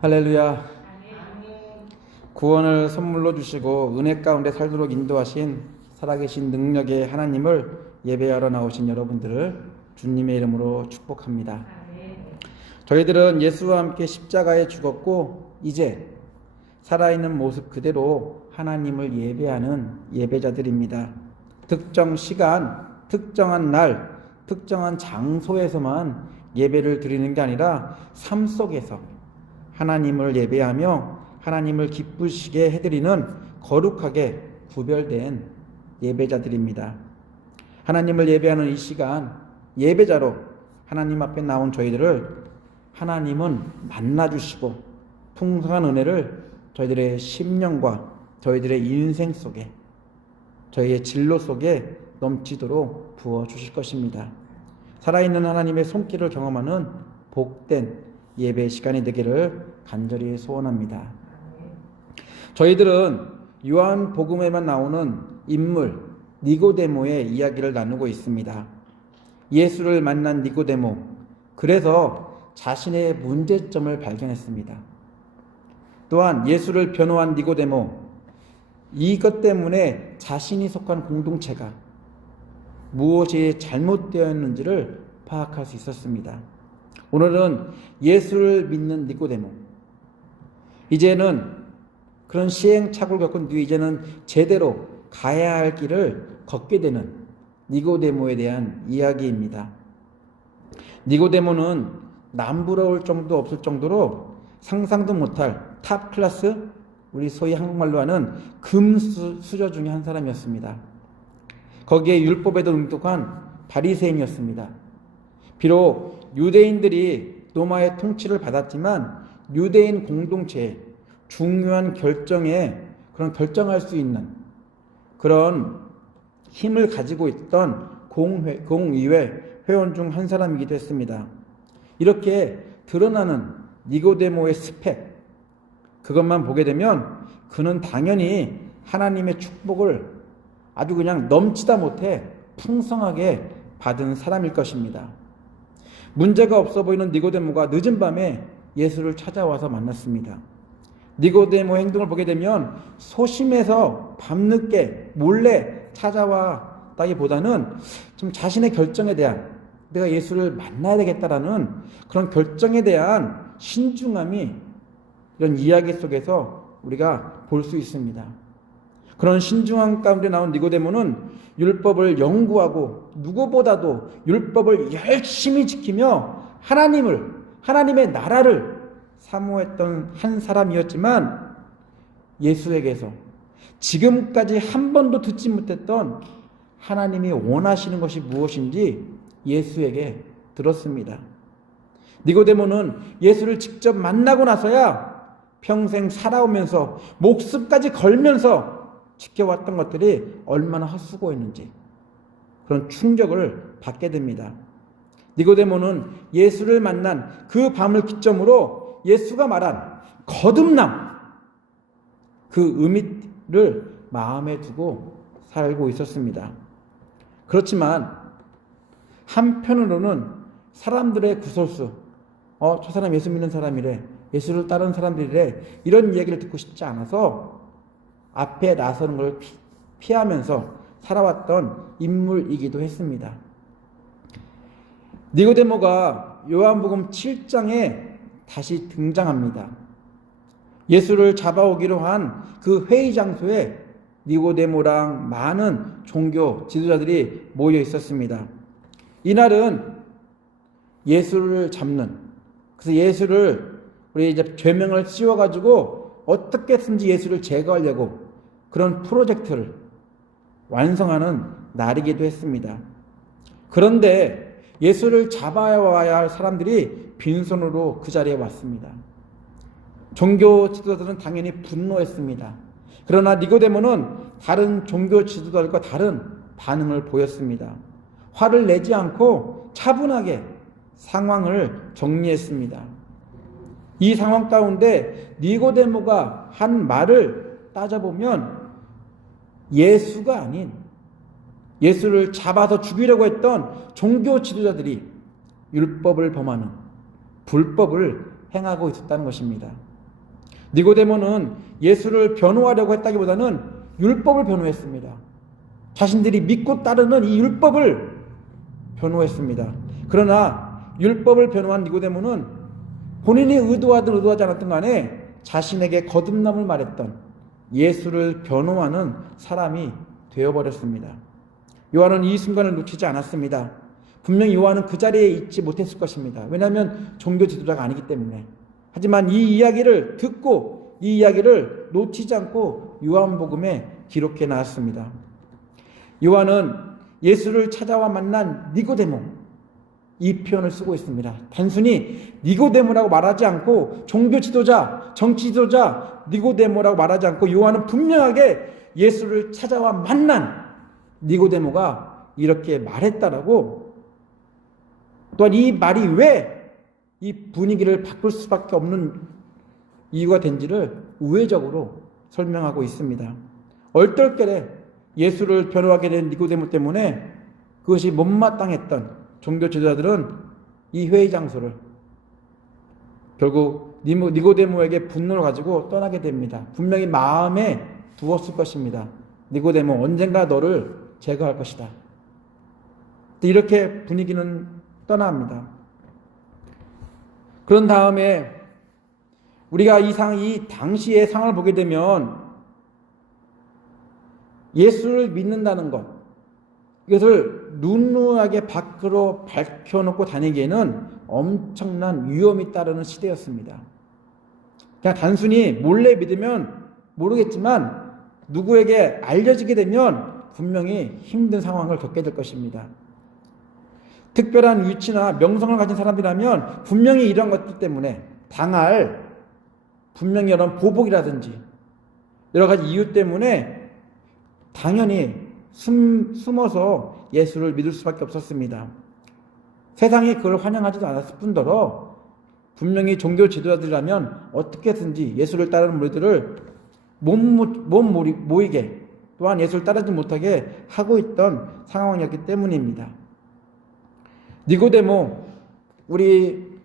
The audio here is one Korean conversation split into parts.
할렐루야. 구원을 선물로 주시고 은혜 가운데 살도록 인도하신 살아계신 능력의 하나님을 예배하러 나오신 여러분들을 주님의 이름으로 축복합니다. 저희들은 예수와 함께 십자가에 죽었고 이제 살아있는 모습 그대로 하나님을 예배하는 예배자들입니다. 특정 시간, 특정한 날, 특정한 장소에서만 예배를 드리는 게 아니라 삶 속에서 하나님을 예배하며 하나님을 기쁘시게 해드리는 거룩하게 구별된 예배자들입니다. 하나님을 예배하는 이 시간 예배자로 하나님 앞에 나온 저희들을 하나님은 만나주시고 풍성한 은혜를 저희들의 심령과 저희들의 인생 속에 저희의 진로 속에 넘치도록 부어주실 것입니다. 살아있는 하나님의 손길을 경험하는 복된 예배 시간이 되기를 간절히 소원합니다. 저희들은 요한복음에만 나오는 인물 니고데모의 이야기를 나누고 있습니다. 예수를 만난 니고데모, 그래서 자신의 문제점을 발견했습니다. 또한 예수를 변호한 니고데모, 이것 때문에 자신이 속한 공동체가 무엇이 잘못되었는지를 파악할 수 있었습니다. 오늘은 예수를 믿는 니고데모, 이제는 그런 시행착오를 겪은 뒤에 이제는 제대로 가야 할 길을 걷게 되는 니고데모에 대한 이야기입니다. 니고데모는 남부러울 정도 없을 정도로 상상도 못할 탑 클래스, 우리 소위 한국말로 하는 금수저 중에 한 사람이었습니다. 거기에 율법에도 능독한 바리새인이었습니다. 비록 유대인들이 로마의 통치를 받았지만 유대인 공동체의 중요한 결정에 그런 결정할 수 있는 그런 힘을 가지고 있던 공의회 회원 중 한 사람이기도 했습니다. 이렇게 드러나는 니고데모의 스펙, 그것만 보게 되면 그는 당연히 하나님의 축복을 아주 그냥 넘치다 못해 풍성하게 받은 사람일 것입니다. 문제가 없어 보이는 니고데모가 늦은 밤에 예수를 찾아와서 만났습니다. 니고데모 행동을 보게 되면 소심해서 밤늦게 몰래 찾아왔다기보다는 좀 자신의 결정에 대한, 내가 예수를 만나야 되겠다라는 그런 결정에 대한 신중함이 이런 이야기 속에서 우리가 볼 수 있습니다. 그런 신중함 가운데 나온 니고데모는 율법을 연구하고 누구보다도 율법을 열심히 지키며 하나님의 나라를 사모했던 한 사람이었지만 예수에게서 지금까지 한 번도 듣지 못했던 하나님이 원하시는 것이 무엇인지 예수에게 들었습니다. 니고데모는 예수를 직접 만나고 나서야 평생 살아오면서 목숨까지 걸면서 지켜왔던 것들이 얼마나 헛수고였는지 그런 충격을 받게 됩니다. 니고데모는 예수를 만난 그 밤을 기점으로 예수가 말한 거듭남, 그 의미를 마음에 두고 살고 있었습니다. 그렇지만 한편으로는 사람들의 구설수, 저 사람 예수 믿는 사람이래, 예수를 따르는 사람들이래, 이런 이야기를 듣고 싶지 않아서 앞에 나서는 걸 피하면서 살아왔던 인물이기도 했습니다. 니고데모가 요한복음 7장에 다시 등장합니다. 예수를 잡아오기로 한 그 회의 장소에 니고데모랑 많은 종교 지도자들이 모여 있었습니다. 이날은 예수를 잡는, 그래서 예수를 우리 이제 죄명을 씌워가지고 어떻게든지 예수를 제거하려고 그런 프로젝트를 완성하는 날이기도 했습니다. 그런데 예수를 잡아와야 할 사람들이 빈손으로 그 자리에 왔습니다. 종교 지도자들은 당연히 분노했습니다. 그러나 니고데모는 다른 종교 지도자들과 다른 반응을 보였습니다. 화를 내지 않고 차분하게 상황을 정리했습니다. 이 상황 가운데 니고데모가 한 말을 따져보면 예수가 아닌 예수를 잡아서 죽이려고 했던 종교 지도자들이 율법을 범하는 불법을 행하고 있었다는 것입니다. 니고데모는 예수를 변호하려고 했다기보다는 율법을 변호했습니다. 자신들이 믿고 따르는 이 율법을 변호했습니다. 그러나 율법을 변호한 니고데모는 본인이 의도하든 의도하지 않았든 간에 자신에게 거듭남을 말했던 예수를 변호하는 사람이 되어버렸습니다. 요한은 이 순간을 놓치지 않았습니다. 분명히 요한은 그 자리에 있지 못했을 것입니다. 왜냐하면 종교 지도자가 아니기 때문에. 하지만 이 이야기를 듣고 이 이야기를 놓치지 않고 요한복음에 기록해 놨습니다. 요한은 예수를 찾아와 만난 니고데모, 이 표현을 쓰고 있습니다. 단순히 니고데모라고 말하지 않고 종교 지도자, 정치 지도자 니고데모라고 말하지 않고 요한은 분명하게 예수를 찾아와 만난 니고데모가 이렇게 말했다라고, 또한 이 말이 왜 이 분위기를 바꿀 수밖에 없는 이유가 된지를 우회적으로 설명하고 있습니다. 얼떨결에 예수를 변호하게 된 니고데모 때문에 그것이 못마땅했던 종교 지도자들은 이 회의 장소를 결국 니고데모에게 분노를 가지고 떠나게 됩니다. 분명히 마음에 두었을 것입니다. 니고데모, 언젠가 너를 제거할 것이다. 이렇게 분위기는 떠납니다. 그런 다음에 우리가 이 당시의 상황을 보게 되면 예수를 믿는다는 것, 이것을 누누하게 밖으로 밝혀놓고 다니기에는 엄청난 위험이 따르는 시대였습니다. 그냥 단순히 몰래 믿으면 모르겠지만 누구에게 알려지게 되면 분명히 힘든 상황을 겪게 될 것입니다. 특별한 위치나 명성을 가진 사람이라면 분명히 이런 것들 때문에 당할 분명히 이런 보복이라든지 여러 가지 이유 때문에 당연히 숨어서 예수를 믿을 수밖에 없었습니다. 세상이 그걸 환영하지도 않았을 뿐더러 분명히 종교 지도자들이라면 어떻게든지 예수를 따르는 무리들을 못 모이게, 또한 예수를 따르지 못하게 하고 있던 상황이었기 때문입니다. 니고데모, 우리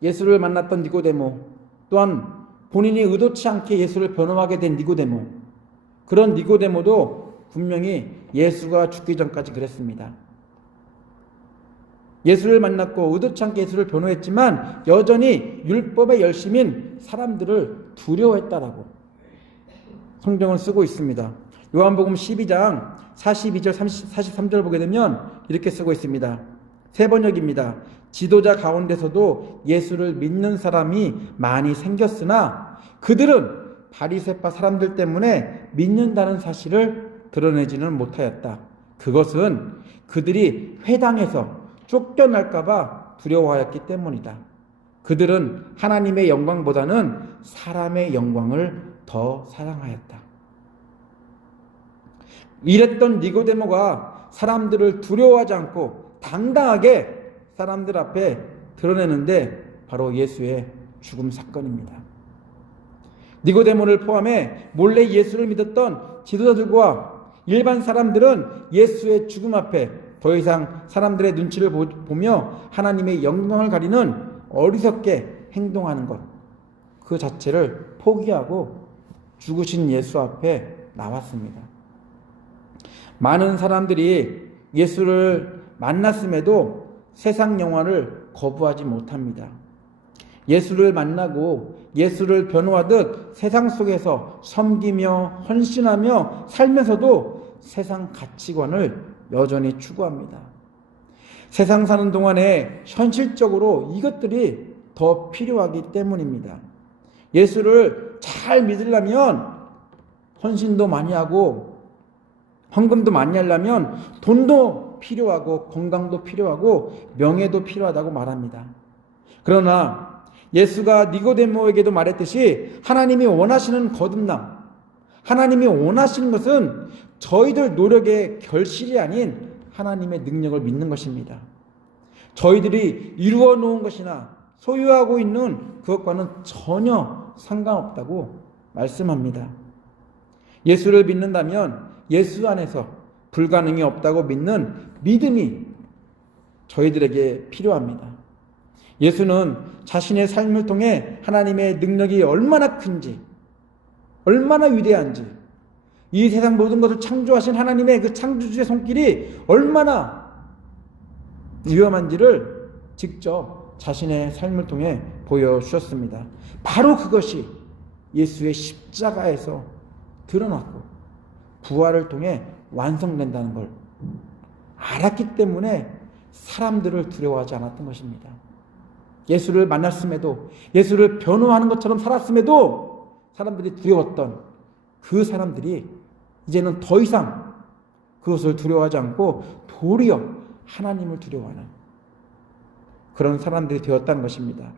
예수를 만났던 니고데모, 또한 본인이 의도치 않게 예수를 변호하게 된 니고데모, 그런 니고데모도 분명히 예수가 죽기 전까지 그랬습니다. 예수를 만났고 의도치 않게 예수를 변호했지만 여전히 율법의 열심인 사람들을 두려워했다라고 성경을 쓰고 있습니다. 요한복음 12장 42절 43절 보게 되면 이렇게 쓰고 있습니다. 새 번역입니다. 지도자 가운데서도 예수를 믿는 사람이 많이 생겼으나 그들은 바리새파 사람들 때문에 믿는다는 사실을 드러내지는 못하였다. 그것은 그들이 회당에서 쫓겨날까 봐 두려워하였기 때문이다. 그들은 하나님의 영광보다는 사람의 영광을 더 사랑하였다. 이랬던 니고데모가 사람들을 두려워하지 않고 당당하게 사람들 앞에 드러내는데 바로 예수의 죽음 사건입니다. 니고데모를 포함해 몰래 예수를 믿었던 지도자들과 일반 사람들은 예수의 죽음 앞에 더 이상 사람들의 눈치를 보며 하나님의 영광을 가리는 어리석게 행동하는 것, 그 자체를 포기하고 죽으신 예수 앞에 나왔습니다. 많은 사람들이 예수를 만났음에도 세상 영화를 거부하지 못합니다. 예수를 만나고 예수를 변호하듯 세상 속에서 섬기며 헌신하며 살면서도 세상 가치관을 여전히 추구합니다. 세상 사는 동안에 현실적으로 이것들이 더 필요하기 때문입니다. 예수를 잘 믿으려면 헌신도 많이 하고 헌금도 많이 하려면 돈도 필요하고 건강도 필요하고 명예도 필요하다고 말합니다. 그러나 예수가 니고데모에게도 말했듯이 하나님이 원하시는 거듭남, 하나님이 원하시는 것은 저희들 노력의 결실이 아닌 하나님의 능력을 믿는 것입니다. 저희들이 이루어 놓은 것이나 소유하고 있는 그것과는 전혀 상관없다고 말씀합니다. 예수를 믿는다면 예수 안에서 불가능이 없다고 믿는 믿음이 저희들에게 필요합니다. 예수는 자신의 삶을 통해 하나님의 능력이 얼마나 큰지, 얼마나 위대한지, 이 세상 모든 것을 창조하신 하나님의 그 창조주의 손길이 얼마나 위험한지를 직접 자신의 삶을 통해 보여주셨습니다. 바로 그것이 예수의 십자가에서 드러났고 부활을 통해 완성된다는 걸 알았기 때문에 사람들을 두려워하지 않았던 것입니다. 예수를 만났음에도, 예수를 변호하는 것처럼 살았음에도 사람들이 두려웠던 그 사람들이 이제는 더 이상 그것을 두려워하지 않고 도리어 하나님을 두려워하는 그런 사람들이 되었다는 것입니다.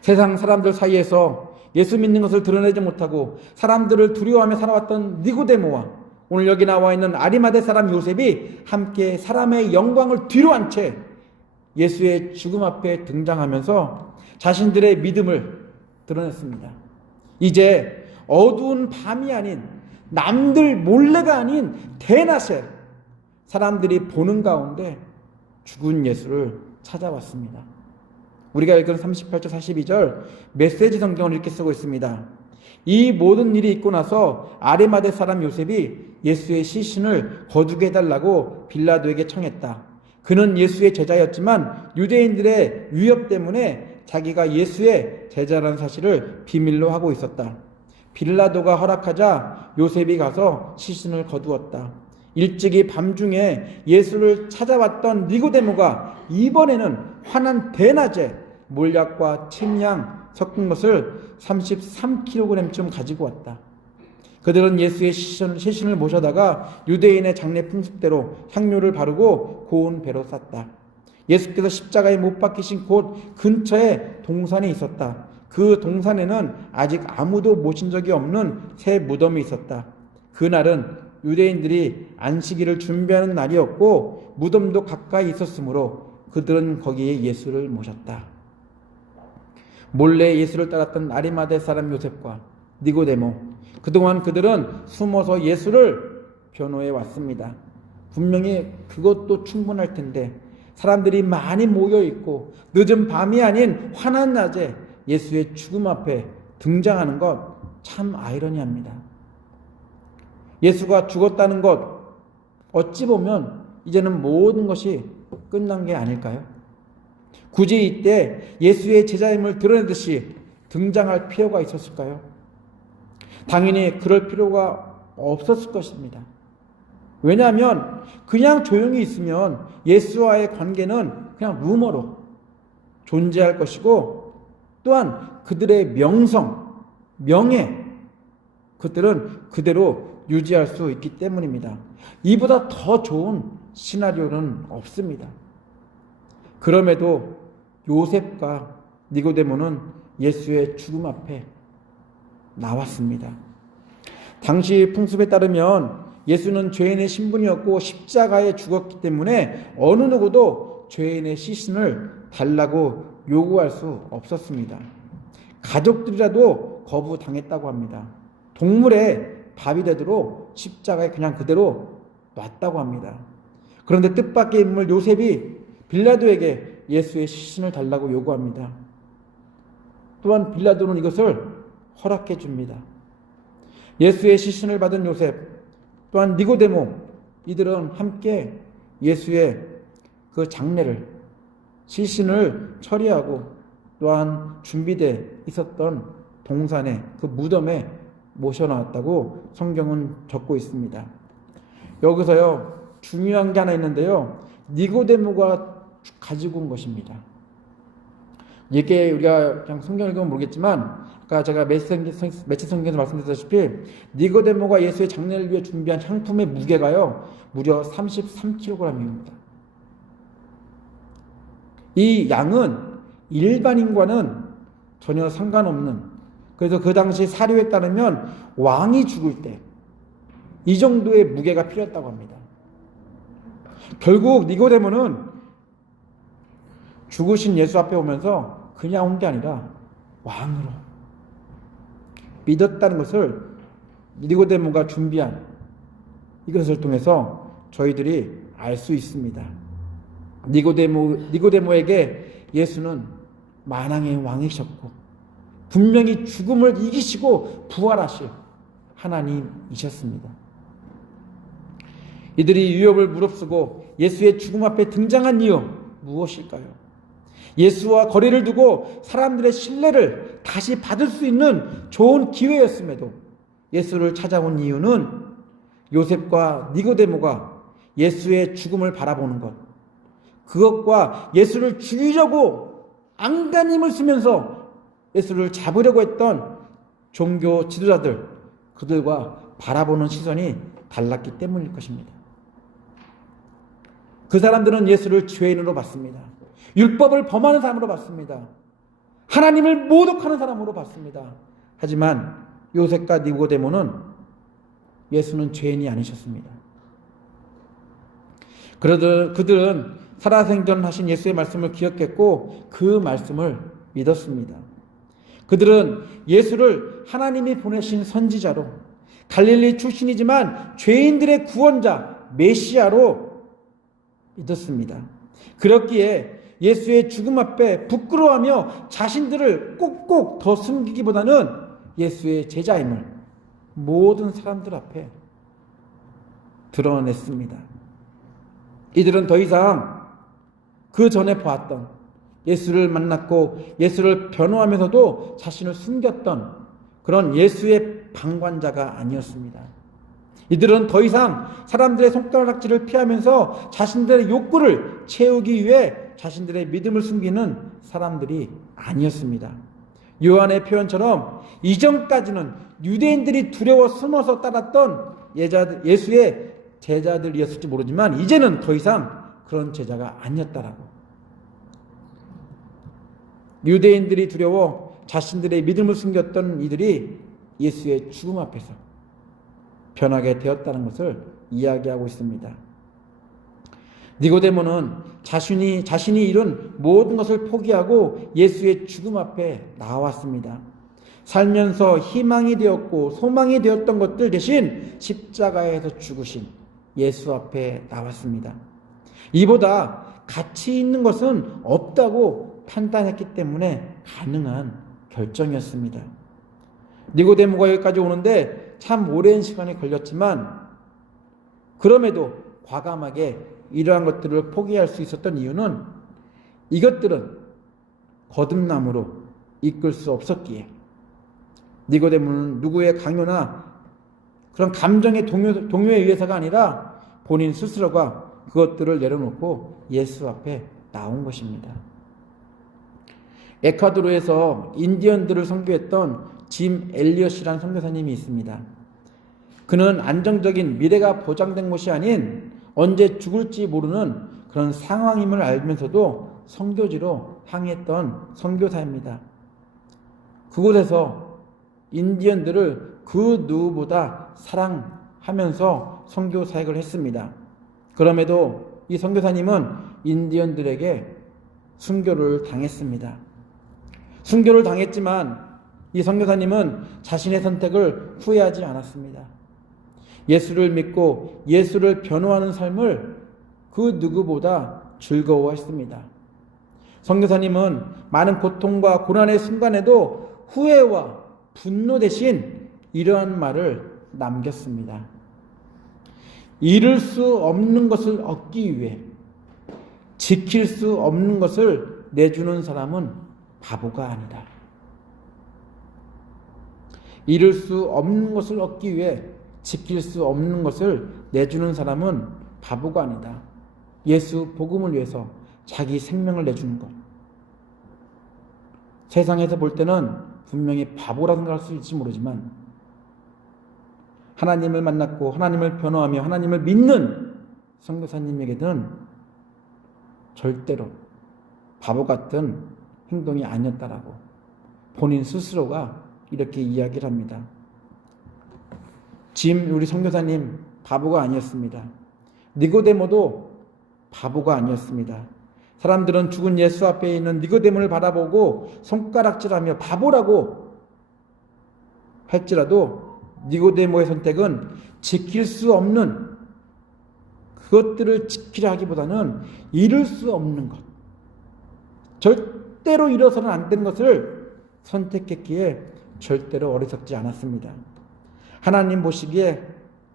세상 사람들 사이에서 예수 믿는 것을 드러내지 못하고 사람들을 두려워하며 살아왔던 니고데모와 오늘 여기 나와 있는 아리마대 사람 요셉이 함께 사람의 영광을 뒤로한 채 예수의 죽음 앞에 등장하면서 자신들의 믿음을 드러냈습니다. 이제 어두운 밤이 아닌, 남들 몰래가 아닌 대낮에 사람들이 보는 가운데 죽은 예수를 찾아왔습니다. 우리가 읽은 38절 42절 메시지 성경을 이렇게 쓰고 있습니다. 이 모든 일이 있고 나서 아리마대 사람 요셉이 예수의 시신을 거두게 해달라고 빌라도에게 청했다. 그는 예수의 제자였지만 유대인들의 위협 때문에 자기가 예수의 제자라는 사실을 비밀로 하고 있었다. 빌라도가 허락하자 요셉이 가서 시신을 거두었다. 일찍이 밤중에 예수를 찾아왔던 니고데모가 이번에는 환한 대낮에 몰약과 침향 섞은 것을 33kg쯤 가지고 왔다. 그들은 예수의 시신을 모셔다가 유대인의 장례 풍습대로 향료를 바르고 고운 배로 쌌다. 예수께서 십자가에 못 박히신 곳 근처에 동산이 있었다. 그 동산에는 아직 아무도 모신 적이 없는 새 무덤이 있었다. 그날은 유대인들이 안식일을 준비하는 날이었고 무덤도 가까이 있었으므로 그들은 거기에 예수를 모셨다. 몰래 예수를 따랐던 아리마대 사람 요셉과 니고데모, 그동안 그들은 숨어서 예수를 변호해 왔습니다. 분명히 그것도 충분할 텐데 사람들이 많이 모여 있고 늦은 밤이 아닌 환한 낮에 예수의 죽음 앞에 등장하는 것 참 아이러니합니다. 예수가 죽었다는 것, 어찌 보면 이제는 모든 것이 끝난 게 아닐까요? 굳이 이때 예수의 제자임을 드러내듯이 등장할 필요가 있었을까요? 당연히 그럴 필요가 없었을 것입니다. 왜냐하면 그냥 조용히 있으면 예수와의 관계는 그냥 루머로 존재할 것이고 또한 그들의 명성, 명예, 그들은 그대로 유지할 수 있기 때문입니다. 이보다 더 좋은 시나리오는 없습니다. 그럼에도 요셉과 니고데모는 예수의 죽음 앞에 나왔습니다. 당시 풍습에 따르면 예수는 죄인의 신분이었고 십자가에 죽었기 때문에 어느 누구도 죄인의 시신을 달라고 요구할 수 없었습니다. 가족들이라도 거부당했다고 합니다. 동물의 밥이 되도록 십자가에 그냥 그대로 놨다고 합니다. 그런데 뜻밖의 인물 요셉이 빌라도에게 예수의 시신을 달라고 요구합니다. 또한 빌라도는 이것을 허락해 줍니다. 예수의 시신을 받은 요셉, 또한 니고데모, 이들은 함께 예수의 그 장례를, 시신을 처리하고 또한 준비되어 있었던 동산에, 그 무덤에 모셔놨다고 성경은 적고 있습니다. 여기서요 중요한 게 하나 있는데요, 니고데모가 가지고 온 것입니다. 이게 우리가 그냥 성경을 읽으면 모르겠지만 아까 제가 매체 성경에서 말씀드렸다시피 니고데모가 예수의 장례를 위해 준비한 향품의 무게가요 무려 33kg입니다. 이 양은 일반인과는 전혀 상관없는, 그래서 그 당시 사료에 따르면 왕이 죽을 때 이 정도의 무게가 필요했다고 합니다. 결국 니고데모는 죽으신 예수 앞에 오면서 그냥 온 게 아니라 왕으로 믿었다는 것을 니고데모가 준비한 이것을 통해서 저희들이 알 수 있습니다. 니고데모에게 예수는 만왕의 왕이셨고 분명히 죽음을 이기시고 부활하실 하나님이셨습니다. 이들이 위협을 무릅쓰고 예수의 죽음 앞에 등장한 이유 무엇일까요? 예수와 거리를 두고 사람들의 신뢰를 다시 받을 수 있는 좋은 기회였음에도 예수를 찾아온 이유는 요셉과 니고데모가 예수의 죽음을 바라보는 것, 그것과 예수를 죽이려고 안간힘을 쓰면서 예수를 잡으려고 했던 종교 지도자들, 그들과 바라보는 시선이 달랐기 때문일 것입니다. 그 사람들은 예수를 죄인으로 봤습니다. 율법을 범하는 사람으로 봤습니다. 하나님을 모독하는 사람으로 봤습니다. 하지만 요셉과 니고데모는 예수는 죄인이 아니셨습니다. 그들은 살아생전하신 예수의 말씀을 기억했고 그 말씀을 믿었습니다. 그들은 예수를 하나님이 보내신 선지자로, 갈릴리 출신이지만 죄인들의 구원자 메시아로 믿었습니다. 그렇기에 예수의 죽음 앞에 부끄러워하며 자신들을 꼭꼭 더 숨기기보다는 예수의 제자임을 모든 사람들 앞에 드러냈습니다. 이들은 더 이상 그 전에 보았던 예수를 만났고 예수를 변호하면서도 자신을 숨겼던 그런 예수의 방관자가 아니었습니다. 이들은 더 이상 사람들의 손가락질을 피하면서 자신들의 욕구를 채우기 위해 자신들의 믿음을 숨기는 사람들이 아니었습니다. 요한의 표현처럼 이전까지는 유대인들이 두려워 숨어서 따랐던 예수의 제자들이었을지 모르지만 이제는 더 이상 그런 제자가 아니었다라고. 유대인들이 두려워 자신들의 믿음을 숨겼던 이들이 예수의 죽음 앞에서 변하게 되었다는 것을 이야기하고 있습니다. 니고데모는 자신이 이룬 모든 것을 포기하고 예수의 죽음 앞에 나왔습니다. 살면서 희망이 되었고 소망이 되었던 것들 대신 십자가에서 죽으신 예수 앞에 나왔습니다. 이보다 가치 있는 것은 없다고 판단했기 때문에 가능한 결정이었습니다. 니고데모가 여기까지 오는데 참 오랜 시간이 걸렸지만 그럼에도 과감하게 이러한 것들을 포기할 수 있었던 이유는 이것들은 거듭남으로 이끌 수 없었기에 니고데모는 누구의 강요나 그런 감정의 동요에 의해서가 아니라 본인 스스로가 그것들을 내려놓고 예수 앞에 나온 것입니다. 에콰도르에서 인디언들을 선교했던 짐 엘리엇이라는 선교사님이 있습니다. 그는 안정적인 미래가 보장된 것이 아닌 언제 죽을지 모르는 그런 상황임을 알면서도 선교지로 향했던 선교사입니다. 그곳에서 인디언들을 그 누구보다 사랑하면서 선교 사역을 했습니다. 그럼에도 이 선교사님은 인디언들에게 순교를 당했습니다. 순교를 당했지만 이 선교사님은 자신의 선택을 후회하지 않았습니다. 예수를 믿고 예수를 변호하는 삶을 그 누구보다 즐거워했습니다. 선교사님은 많은 고통과 고난의 순간에도 후회와 분노 대신 이러한 말을 남겼습니다. 잃을 수 없는 것을 얻기 위해 지킬 수 없는 것을 내주는 사람은 바보가 아니다. 잃을 수 없는 것을 얻기 위해 지킬 수 없는 것을 내주는 사람은 바보가 아니다. 예수 복음을 위해서 자기 생명을 내주는 것. 세상에서 볼 때는 분명히 바보라 생각할 수 있을지 모르지만 하나님을 만났고 하나님을 변호하며 하나님을 믿는 선교사님에게는 절대로 바보 같은 행동이 아니었다라고 본인 스스로가 이렇게 이야기를 합니다. 우리 선교사님 바보가 아니었습니다. 니고데모도 바보가 아니었습니다. 사람들은 죽은 예수 앞에 있는 니고데모를 바라보고 손가락질하며 바보라고 할지라도 니고데모의 선택은 지킬 수 없는 그것들을 지키려 하기보다는 잃을 수 없는 것, 절대로 잃어서는 안 되는 것을 선택했기에 절대로 어리석지 않았습니다. 하나님 보시기에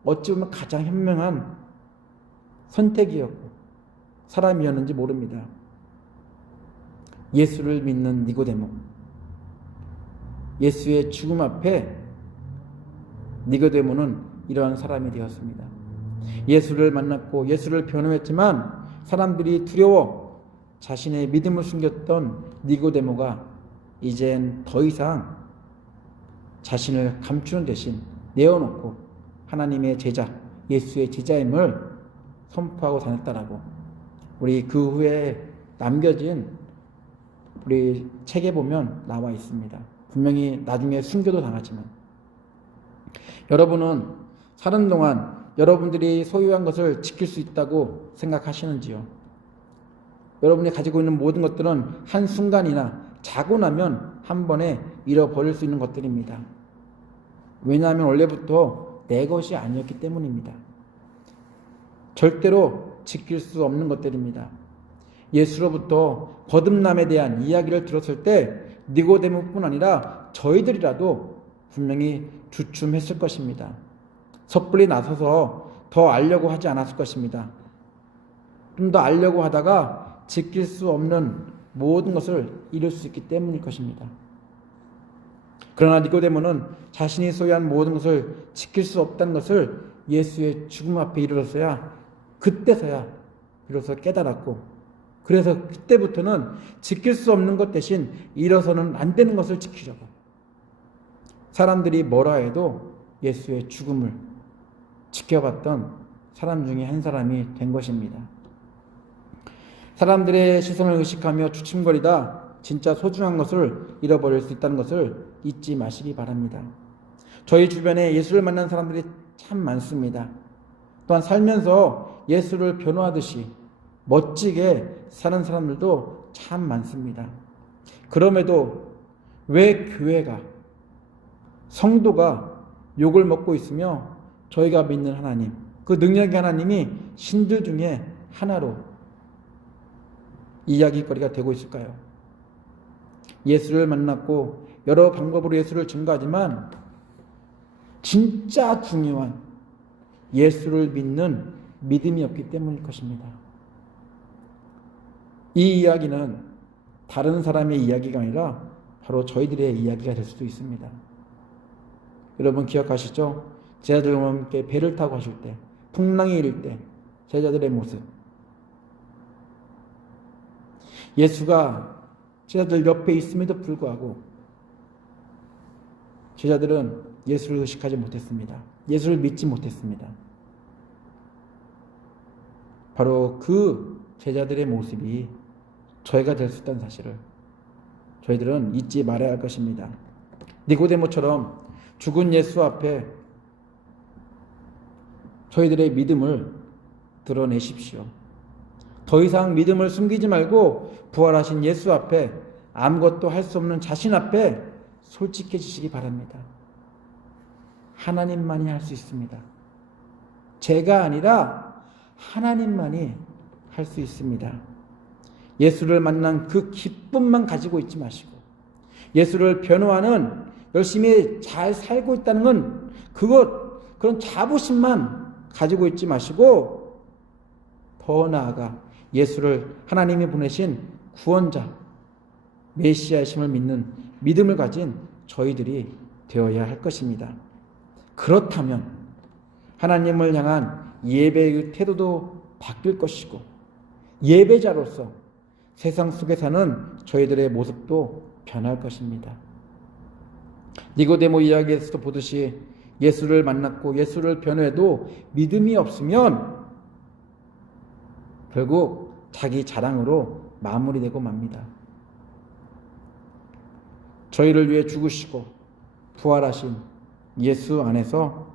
어찌 보면 가장 현명한 선택이었고 사람이었는지 모릅니다. 예수를 믿는 니고데모, 예수의 죽음 앞에 니고데모는 이러한 사람이 되었습니다. 예수를 만났고 예수를 변호했지만 사람들이 두려워 자신의 믿음을 숨겼던 니고데모가 이젠 더 이상 자신을 감추는 대신 내어놓고 하나님의 제자, 예수의 제자임을 선포하고 다녔다라고 우리 그 후에 남겨진 우리 책에 보면 나와 있습니다. 분명히 나중에 순교도 당하지만 여러분은 사는 동안 여러분들이 소유한 것을 지킬 수 있다고 생각하시는지요? 여러분이 가지고 있는 모든 것들은 한순간이나 자고 나면 한 번에 잃어버릴 수 있는 것들입니다. 왜냐하면 원래부터 내 것이 아니었기 때문입니다. 절대로 지킬 수 없는 것들입니다. 예수로부터 거듭남에 대한 이야기를 들었을 때 니고데모뿐 아니라 저희들이라도 분명히 주춤했을 것입니다. 섣불리 나서서 더 알려고 하지 않았을 것입니다. 좀 더 알려고 하다가 지킬 수 없는 모든 것을 잃을 수 있기 때문일 것입니다. 그러나 니고데모는 자신이 소유한 모든 것을 지킬 수 없다는 것을 예수의 죽음 앞에 이르렀어야 그때서야 비로소 깨달았고 그래서 그때부터는 지킬 수 없는 것 대신 잃어서는 안 되는 것을 지키려고 사람들이 뭐라 해도 예수의 죽음을 지켜봤던 사람 중에 한 사람이 된 것입니다. 사람들의 시선을 의식하며 주춤거리다 진짜 소중한 것을 잃어버릴 수 있다는 것을 잊지 마시기 바랍니다. 저희 주변에 예수를 만난 사람들이 참 많습니다. 또한 살면서 예수를 변호하듯이 멋지게 사는 사람들도 참 많습니다. 그럼에도 왜 교회가, 성도가 욕을 먹고 있으며 저희가 믿는 하나님, 그 능력의 하나님이 신들 중에 하나로 이야기거리가 되고 있을까요? 예수를 만났고 여러 방법으로 예수를 증거하지만 진짜 중요한 예수를 믿는 믿음이 없기 때문일 것입니다. 이 이야기는 다른 사람의 이야기가 아니라 바로 저희들의 이야기가 될 수도 있습니다. 여러분 기억하시죠? 제자들과 함께 배를 타고 하실 때, 풍랑이 일을 때 제자들의 모습, 예수가 제자들 옆에 있음에도 불구하고 제자들은 예수를 의식하지 못했습니다. 예수를 믿지 못했습니다. 바로 그 제자들의 모습이 저희가 될 수 있다는 사실을 저희들은 잊지 말아야 할 것입니다. 니고데모처럼 죽은 예수 앞에 저희들의 믿음을 드러내십시오. 더 이상 믿음을 숨기지 말고 부활하신 예수 앞에 아무것도 할 수 없는 자신 앞에 솔직해지시기 바랍니다. 하나님만이 할 수 있습니다. 제가 아니라 하나님만이 할 수 있습니다. 예수를 만난 그 기쁨만 가지고 있지 마시고 예수를 변호하는 열심히 잘 살고 있다는 건 그런 자부심만 가지고 있지 마시고 더 나아가 예수를 하나님이 보내신 구원자 메시아심을 믿는 믿음을 가진 저희들이 되어야 할 것입니다. 그렇다면 하나님을 향한 예배의 태도도 바뀔 것이고 예배자로서 세상 속에 사는 저희들의 모습도 변할 것입니다. 니고데모 이야기에서도 보듯이 예수를 만났고 예수를 변호해도 믿음이 없으면 결국 자기 자랑으로 마무리되고 맙니다. 저희를 위해 죽으시고 부활하신 예수 안에서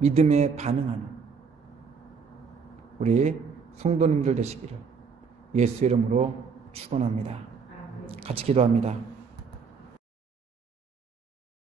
믿음에 반응하는 우리 성도님들 되시기를 예수 이름으로 축원합니다. 같이 기도합니다.